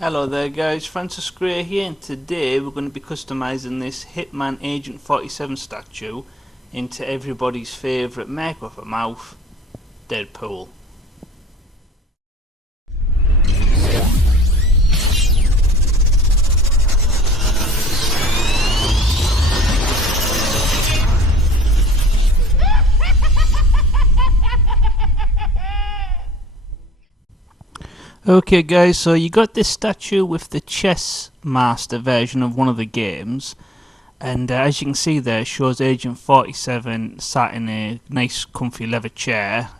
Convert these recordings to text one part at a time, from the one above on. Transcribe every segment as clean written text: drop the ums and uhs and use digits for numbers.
Hello there guys, Francis Gray here, and today we're going to be customising this Hitman Agent 47 statue into everybody's favourite meg with a mouth, Deadpool. Okay guys, so you got this statue with the chess master version of one of the games, and as you can see there, it shows Agent 47 sat in a nice comfy leather chair,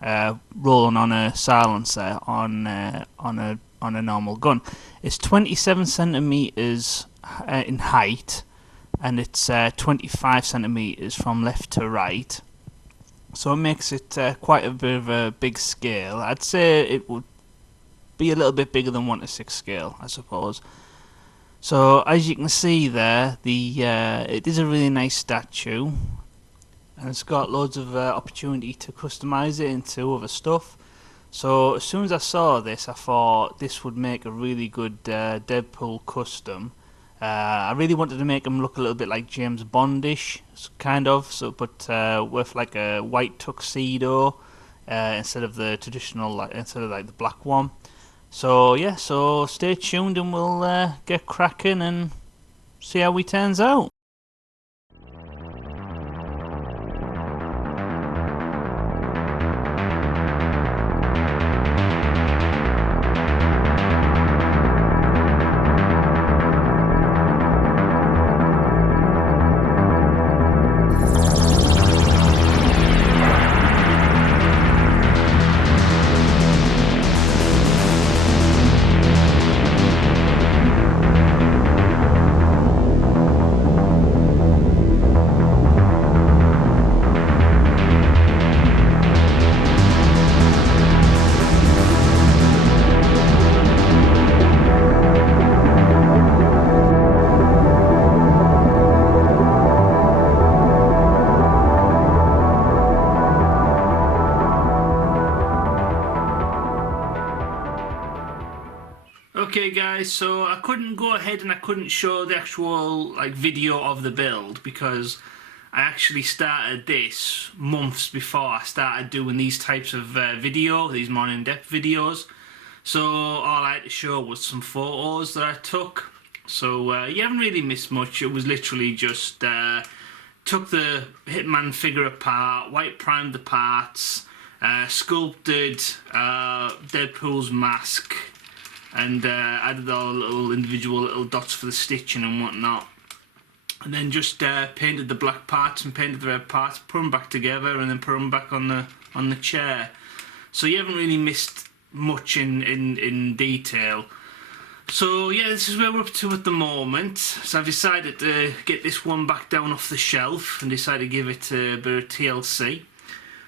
rolling on a silencer on a normal gun. It's 27 centimeters in height, and it's 25 centimeters from left to right. So it makes it quite a bit of a big scale. I'd say it would be a little bit bigger than 1:6 scale, I suppose. So as you can see there, it is a really nice statue, and it's got loads of opportunity to customize it into other stuff. So as soon as I saw this, I thought this would make a really good Deadpool custom. I really wanted to make him look a little bit like James Bondish, kind of, but with like a white tuxedo instead of the traditional, instead of like the black one. So yeah, so stay tuned and we'll get cracking and see how he turns out. Okay guys, so I couldn't go ahead and I couldn't show the actual video of the build because I actually started this months before I started doing these types of these more in-depth videos. So all I had to show was some photos that I took. So you haven't really missed much. It was literally just took the Hitman figure apart, white primed the parts, sculpted Deadpool's mask, and added all little individual little dots for the stitching and whatnot, and then just painted the black parts and painted the red parts, put them back together, and then put them back on the chair. So you haven't really missed much in detail. So yeah, this is where we're up to at the moment. So I've decided to get this one back down off the shelf and decided to give it a bit of TLC.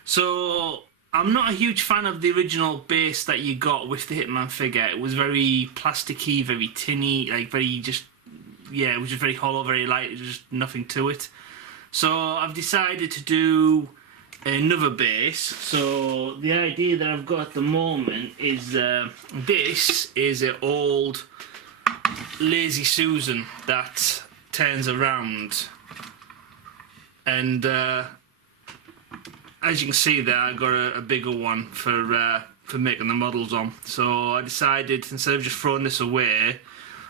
So I'm not a huge fan of the original base that you got with the Hitman figure. It was very plasticky, very tinny, it was just very hollow, very light, there was just nothing to it. So I've decided to do another base. So the idea that I've got at the moment is this is an old Lazy Susan that turns around, and as you can see there, I got a bigger one for making the models on. So I decided, instead of just throwing this away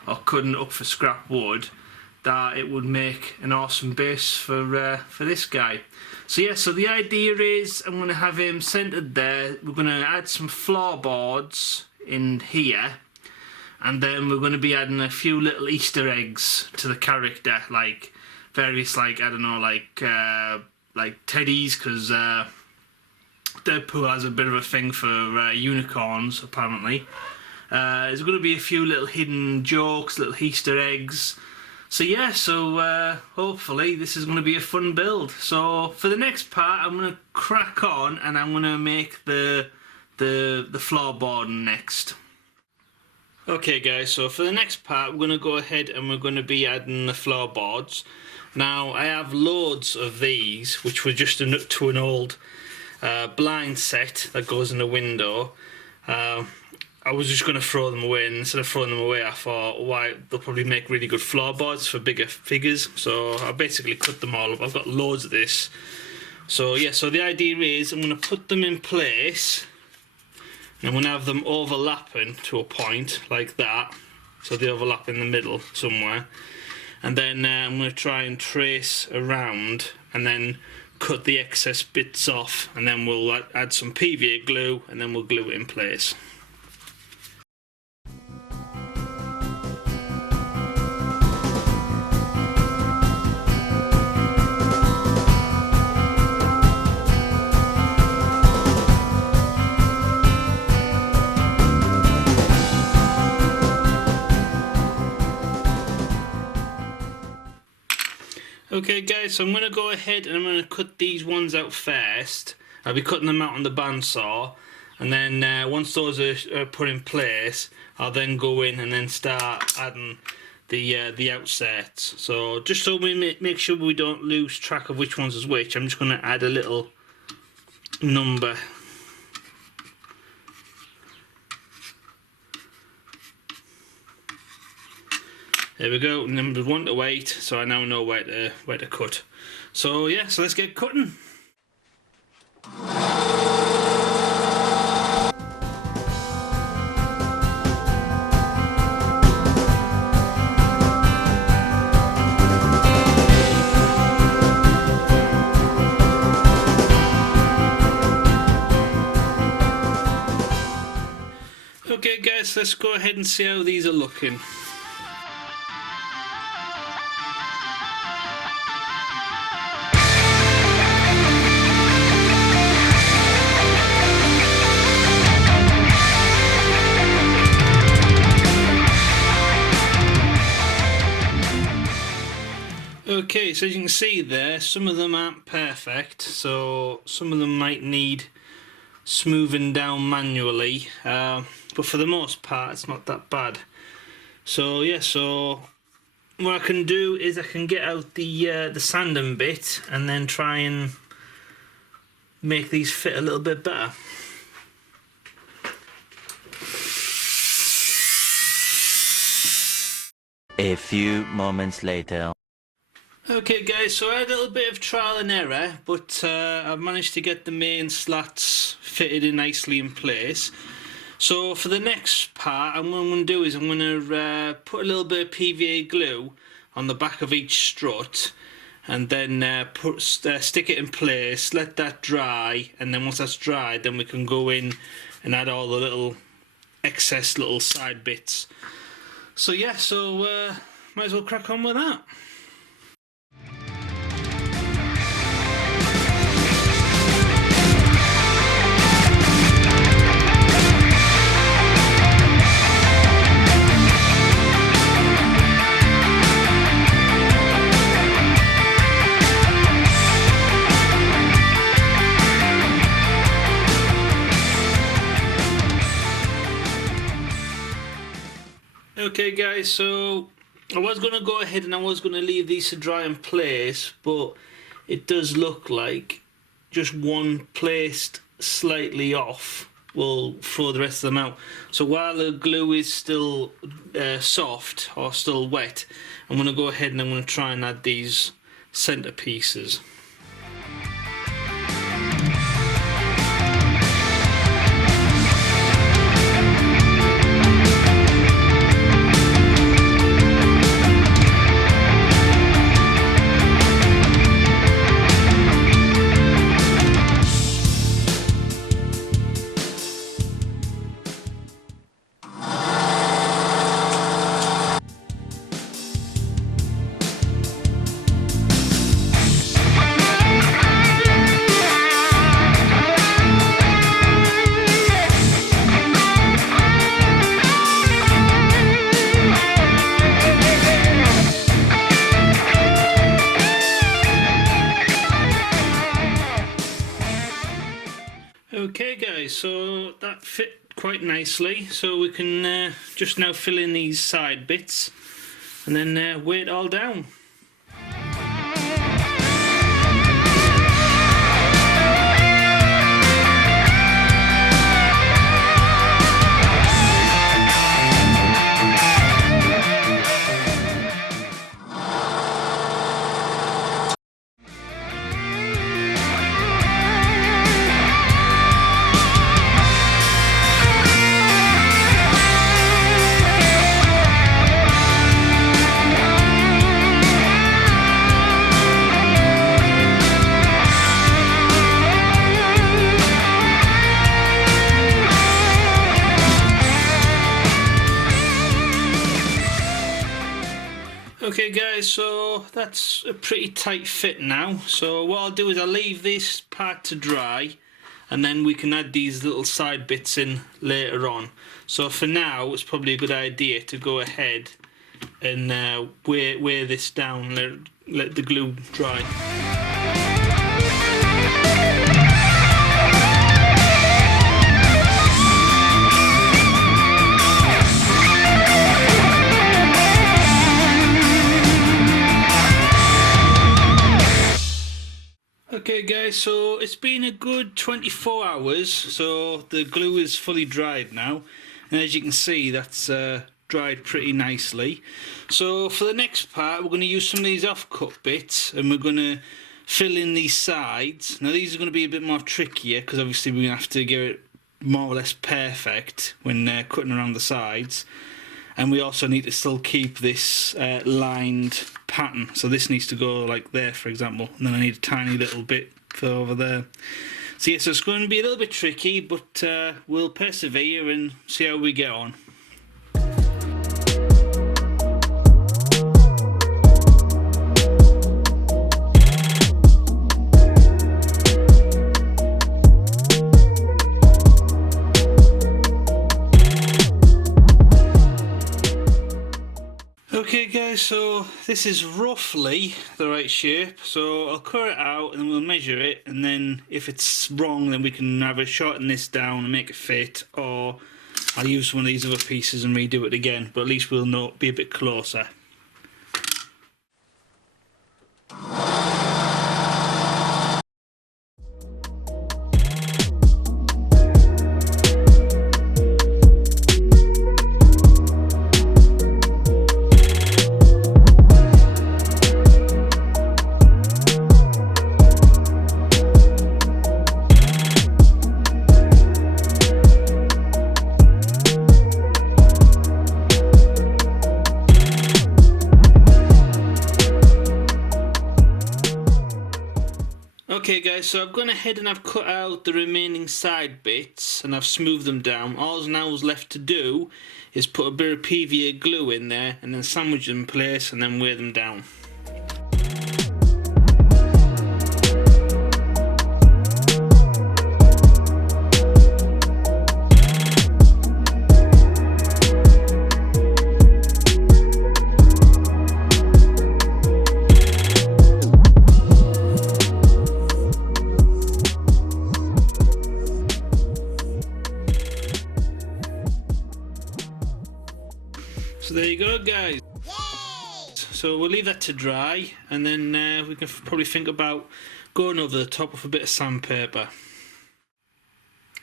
or cutting it up for scrap wood, that it would make an awesome base for this guy. So yeah, so the idea is I'm going to have him centered there. We're going to add some floorboards in here, and then we're going to be adding a few little Easter eggs to the character, like various like teddies, because Deadpool has a bit of a thing for unicorns, apparently. There's going to be a few little hidden jokes, little Easter eggs. So yeah, so hopefully this is going to be a fun build. So for the next part, I'm going to crack on and I'm going to make the floorboarding next. Okay guys, so for the next part, we're going to go ahead and we're going to be adding the floorboards. Now, I have loads of these, which were just to an old blind set that goes in the window. I was just going to throw them away, and instead of throwing them away, I thought, why, they'll probably make really good floorboards for bigger figures. So I basically cut them all up. I've got loads of this. So yeah, so the idea is I'm going to put them in place, and I'm going to have them overlapping to a point like that. So they overlap in the middle somewhere. And then I'm going to try and trace around and then cut the excess bits off, and then we'll add some PVA glue, and then we'll glue it in place. Okay guys, so I'm going to go ahead and I'm going to cut these ones out first. I'll be cutting them out on the bandsaw, and then once those are put in place, I'll then go in and then start adding the outsets. So just so we make sure we don't lose track of which ones is which, I'm just going to add a little number. There we go, number 1 to 8, so I now know where to cut. So yeah, so let's get cutting. Okay guys, let's go ahead and see how these are looking. Okay, so as you can see there, some of them aren't perfect, so some of them might need smoothing down manually, but for the most part it's not that bad. So yeah, so what I can do is I can get out the sanding bit and then try and make these fit a little bit better. A few moments later. Okay guys, so I had a little bit of trial and error, but I've managed to get the main slats fitted in nicely in place. So for the next part, what I'm going to do is I'm going to put a little bit of PVA glue on the back of each strut, and then stick it in place, let that dry, and then once that's dried, then we can go in and add all the little excess little side bits. So yeah, so might as well crack on with that. Okay guys, so I was going to go ahead and I was going to leave these to dry in place, but it does look like just one placed slightly off will throw the rest of them out. So while the glue is still soft or still wet, I'm going to go ahead and I'm going to try and add these centre pieces. Okay guys, so that fit quite nicely, so we can just now fill in these side bits and then weigh it all down. Okay guys, so that's a pretty tight fit now. So what I'll do is I'll leave this part to dry, and then we can add these little side bits in later on. So for now, it's probably a good idea to go ahead and wear this down, let the glue dry. Okay guys, so it's been a good 24 hours, so the glue is fully dried now, and as you can see that's dried pretty nicely. So for the next part we're going to use some of these off-cut bits, and we're going to fill in these sides. Now these are going to be a bit more trickier because obviously we're going to have to get it more or less perfect when cutting around the sides. And we also need to still keep this lined pattern. So this needs to go like there, for example. And then I need a tiny little bit for over there. So yeah, so it's going to be a little bit tricky, but we'll persevere and see how we get on. Okay guys, so this is roughly the right shape, so I'll cut it out and then we'll measure it, and then if it's wrong then we can either shorten this down and make it fit, or I'll use one of these other pieces and redo it again, but at least we'll know, be a bit closer. Okay guys, so I've gone ahead and I've cut out the remaining side bits and I've smoothed them down. All now is left to do is put a bit of PVA glue in there and then sandwich them in place and then wear them down. So there you go guys. Yay! So we'll leave that to dry, and then we can probably think about going over the top with a bit of sandpaper.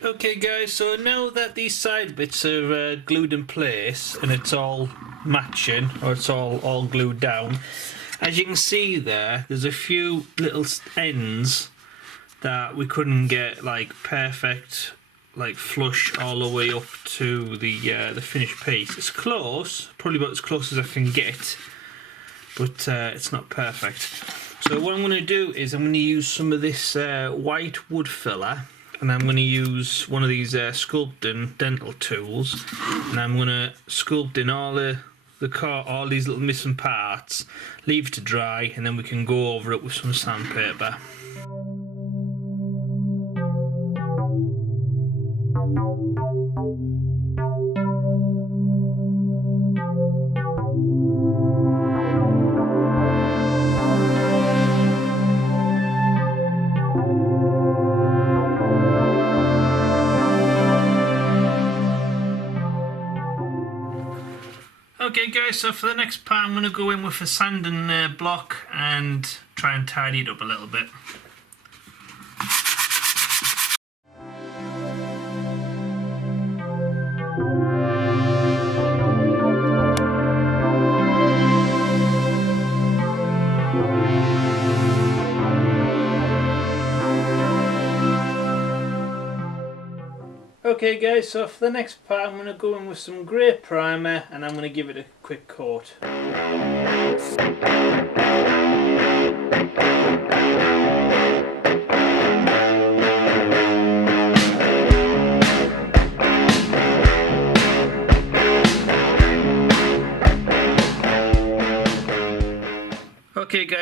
Okay guys, so now that these side bits are glued in place and it's all matching, or it's all glued down, as you can see there's a few little ends that we couldn't get like perfect, like flush all the way up to the finished piece. It's close, probably about as close as I can get, but it's not perfect. So what I'm going to do is I'm going to use some of this white wood filler, and I'm going to use one of these sculpting dental tools, and I'm going to sculpt in all these little missing parts, leave it to dry, and then we can go over it with some sandpaper. Okay guys, so for the next part I'm going to go in with a sanding block and try and tidy it up a little bit. Okay guys, so for the next part I'm going to go in with some grey primer and I'm going to give it a quick coat.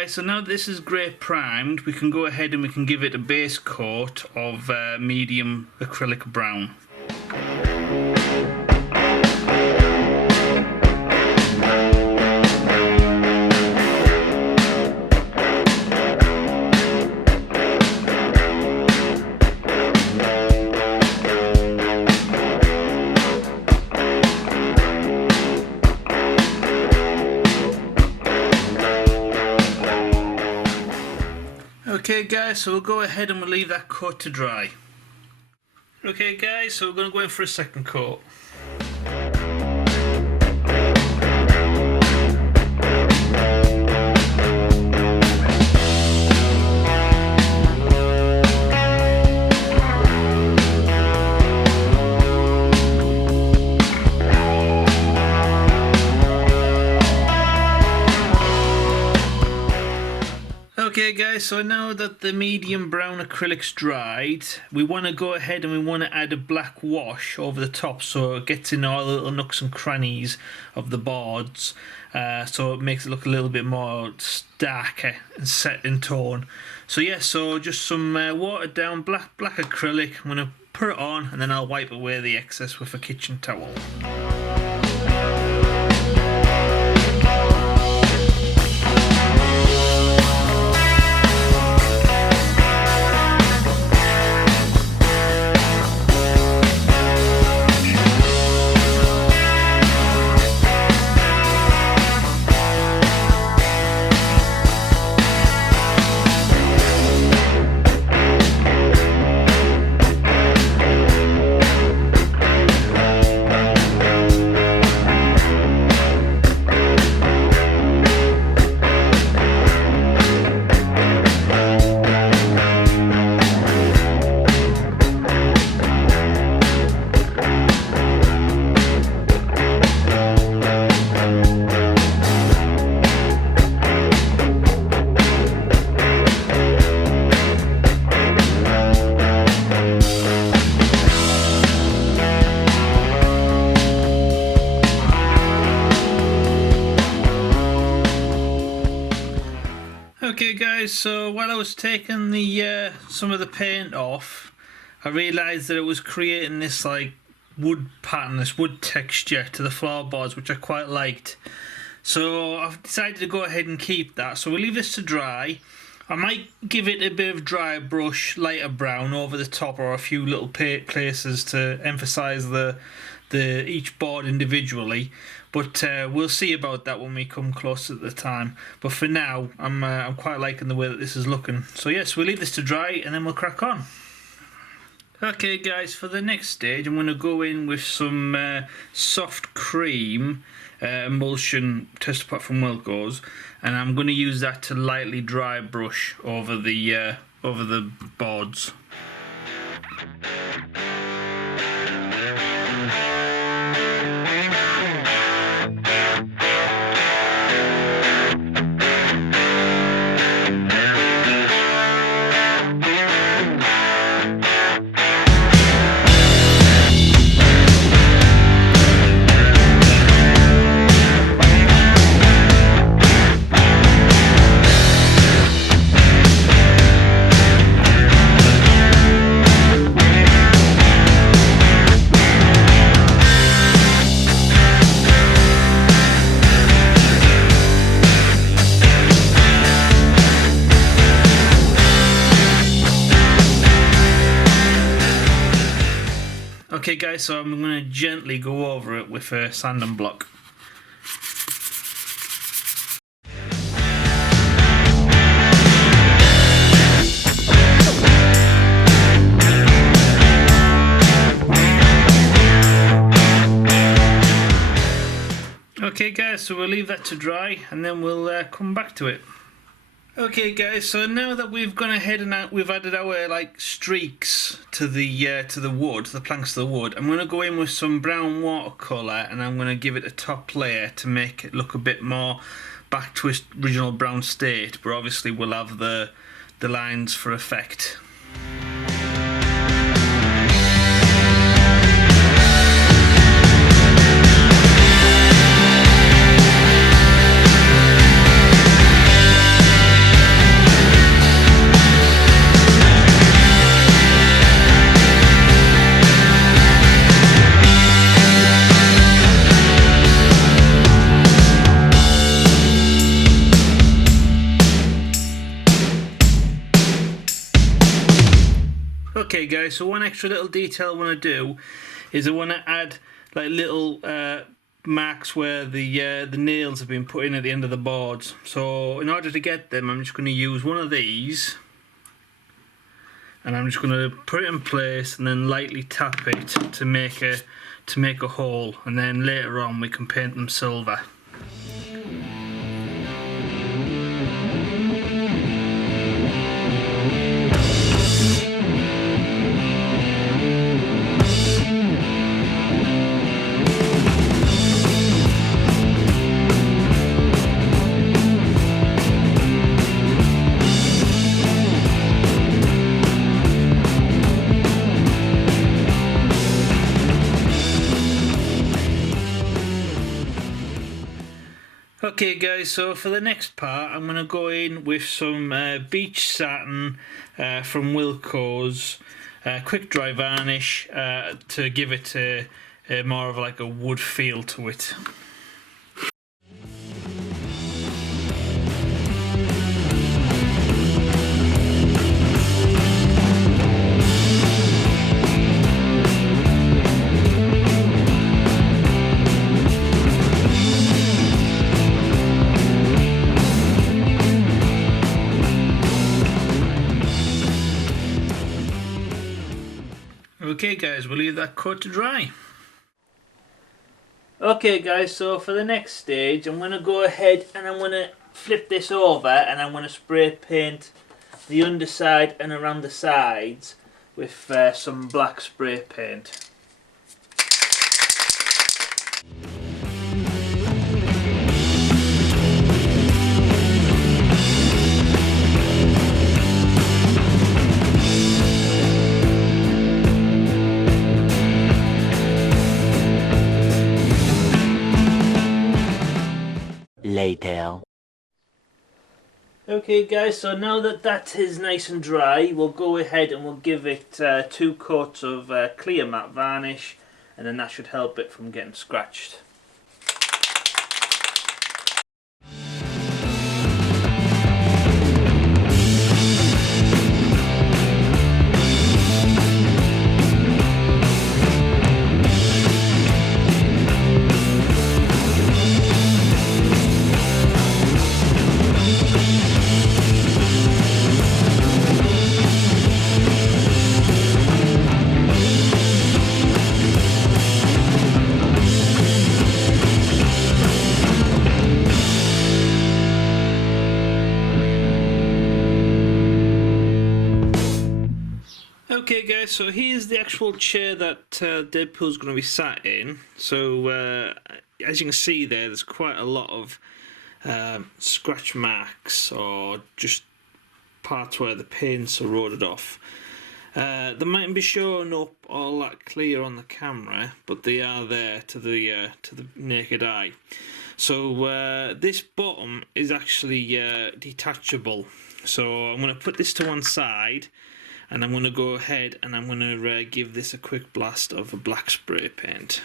guys, so now that this is grey primed, we can go ahead and we can give it a base coat of medium acrylic brown. Okay guys, so we'll go ahead and we'll leave that coat to dry. Okay guys, so we're going to go in for a second coat. Okay guys, so now that the medium brown acrylic's dried, we want to go ahead and we want to add a black wash over the top so it gets in all the little nooks and crannies of the boards, so it makes it look a little bit more darker and set in tone. So yeah, so just some watered down black acrylic. I'm going to put it on and then I'll wipe away the excess with a kitchen towel. Okay guys, so while I was taking the some of the paint off, I realised that it was creating this like wood pattern, this wood texture to the floorboards, which I quite liked. So I've decided to go ahead and keep that. So we'll leave this to dry. I might give it a bit of dry brush, lighter brown over the top, or a few little places to emphasise the each board individually. But we'll see about that when we come closer to the time. But for now, I'm quite liking the way that this is looking. So yes, we'll leave this to dry and then we'll crack on. Okay guys, for the next stage I'm going to go in with some soft cream emulsion test pot from Wilco's, and I'm going to use that to lightly dry brush over the boards. Okay guys, so I'm going to gently go over it with a sanding block. Okay guys, so we'll leave that to dry and then we'll come back to it. Okay guys, so now that we've gone ahead and we've added our like streaks to the wood, the planks of the wood, I'm going to go in with some brown watercolour and I'm going to give it a top layer to make it look a bit more back to its original brown state, but obviously we'll have the lines for effect. guys, so one extra little detail I want to do is I want to add like little marks where the nails have been put in at the end of the boards. So in order to get them, I'm just going to use one of these, and I'm just going to put it in place and then lightly tap it to make a hole, and then later on we can paint them silver. Okay guys, so for the next part I'm going to go in with some beach satin from Wilko's quick dry varnish to give it a more of like a wood feel to it. Okay guys, we'll leave that coat to dry. Okay guys, so for the next stage I'm going to go ahead and I'm going to flip this over and I'm going to spray paint the underside and around the sides with some black spray paint. Later. Okay guys, so now that that is nice and dry, we'll go ahead and we'll give it 2 coats of clear matte varnish, and then that should help it from getting scratched. Okay guys, so here's the actual chair that Deadpool's going to be sat in. So as you can see there's quite a lot of scratch marks, or just parts where the paint's eroded off. They mightn't be showing up all that clear on the camera, but they are there to the naked eye. So this bottom is actually detachable. So I'm going to put this to one side, and I'm going to go ahead and I'm going to give this a quick blast of a black spray paint.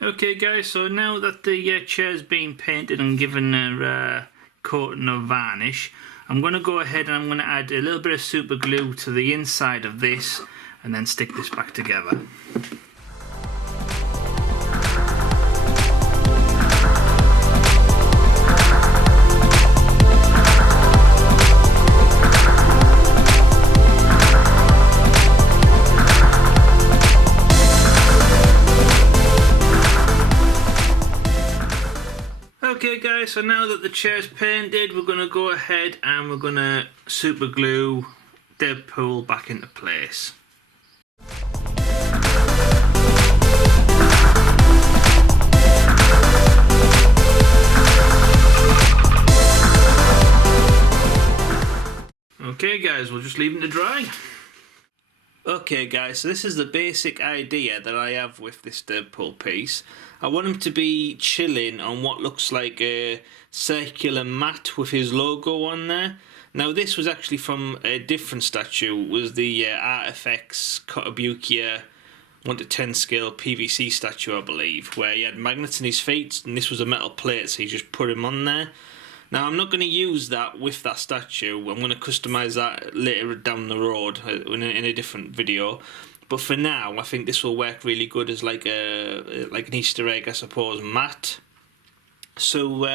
Okay guys, so now that the chair's been painted and given a coating of varnish, I'm going to go ahead and I'm going to add a little bit of super glue to the inside of this and then stick this back together. Okay guys, so now that the chair's painted, we're going to go ahead and we're going to super glue Deadpool back into place. Okay guys, we'll just leave him to dry. Okay guys, so this is the basic idea that I have with this Deadpool piece. I want him to be chilling on what looks like a circular mat with his logo on there. Now this was actually from a different statue. It was the Artifacts Kotobukiya 1:10 scale PVC statue, I believe, where he had magnets in his feet and this was a metal plate, so he just put him on there. Now I'm not going to use that with that statue. I'm going to customise that later down the road in a different video. But for now, I think this will work really good as like an Easter egg, I suppose, mat. So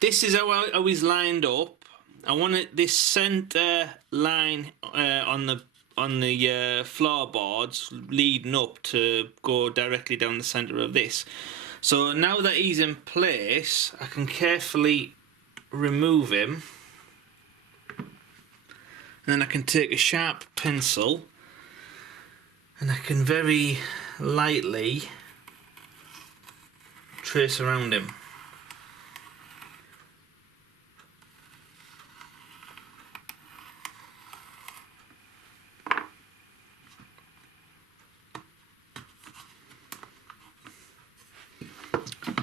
this is how he's lined up. I want this centre line on the floorboards leading up to go directly down the centre of this. So now that he's in place, I can carefully remove him, and then I can take a sharp pencil and I can very lightly trace around him.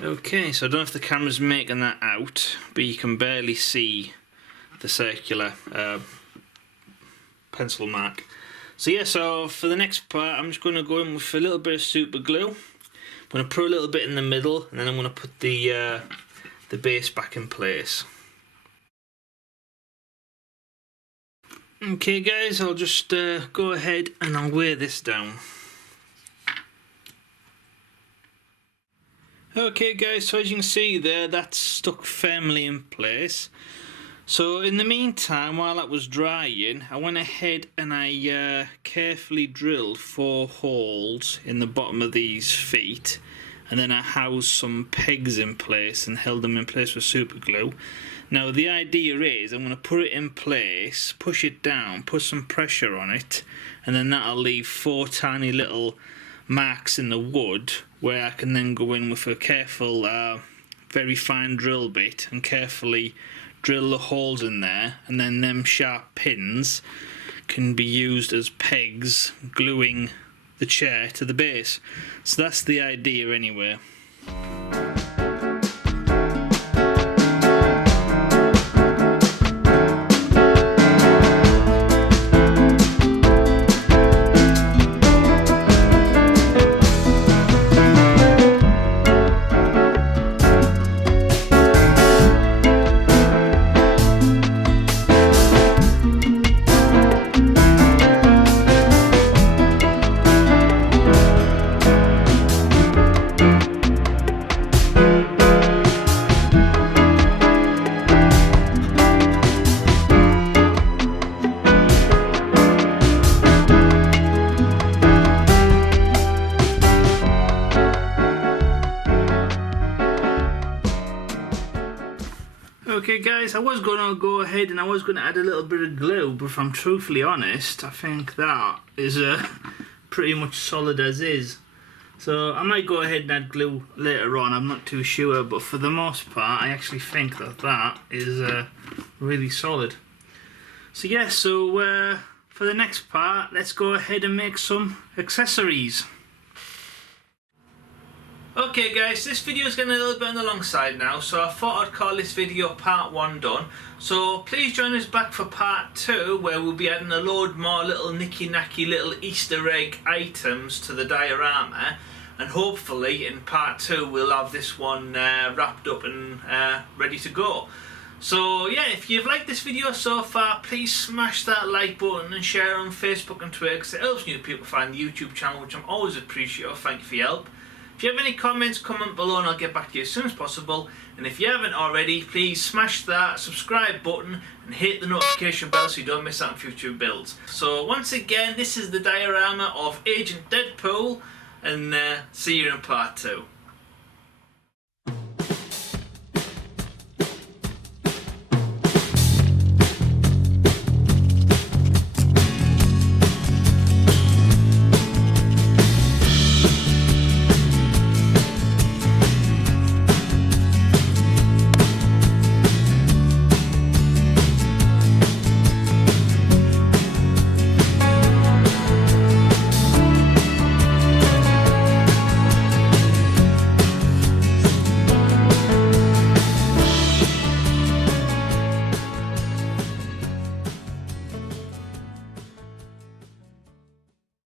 Okay, so I don't know if the camera's making that out, but you can barely see the circular pencil mark. So yeah, so for the next part I'm just going to go in with a little bit of super glue. I'm going to put a little bit in the middle, and then I'm going to put the base back in place. Okay guys, I'll just go ahead and I'll weigh this down. Okay guys, so as you can see there, that's stuck firmly in place. So in the meantime, while that was drying, I went ahead and I carefully drilled 4 holes in the bottom of these feet, and then I housed some pegs in place and held them in place with super glue. Now the idea is I'm going to put it in place, push it down, put some pressure on it, and then that'll leave 4 tiny little marks in the wood where I can then go in with a careful very fine drill bit and carefully drill the holes in there, and then them sharp pins can be used as pegs gluing the chair to the base. So that's the idea anyway. Okay guys, I was going to go ahead and I was going to add a little bit of glue, but if I'm truthfully honest, I think that is pretty much solid as is. So I might go ahead and add glue later on, I'm not too sure, but for the most part I actually think that that is really solid. So yeah, so for the next part, let's go ahead and make some accessories. Okay guys, this video is getting a little bit on the long side now, so I thought I'd call this video part 1 done. So please join us back for part 2, where we'll be adding a load more little nicky-nacky little Easter egg items to the diorama, and hopefully in part 2 we'll have this one wrapped up and ready to go. So yeah, if you've liked this video so far, please smash that like button and share it on Facebook and Twitter, because it helps new people find the YouTube channel, which I'm always appreciative of. Thank you for your help. If you have any comments, comment below and I'll get back to you as soon as possible. And if you haven't already, please smash that subscribe button and hit the notification bell so you don't miss out on future builds. So once again, this is the diorama of Agent Deadpool, and see you in part 2.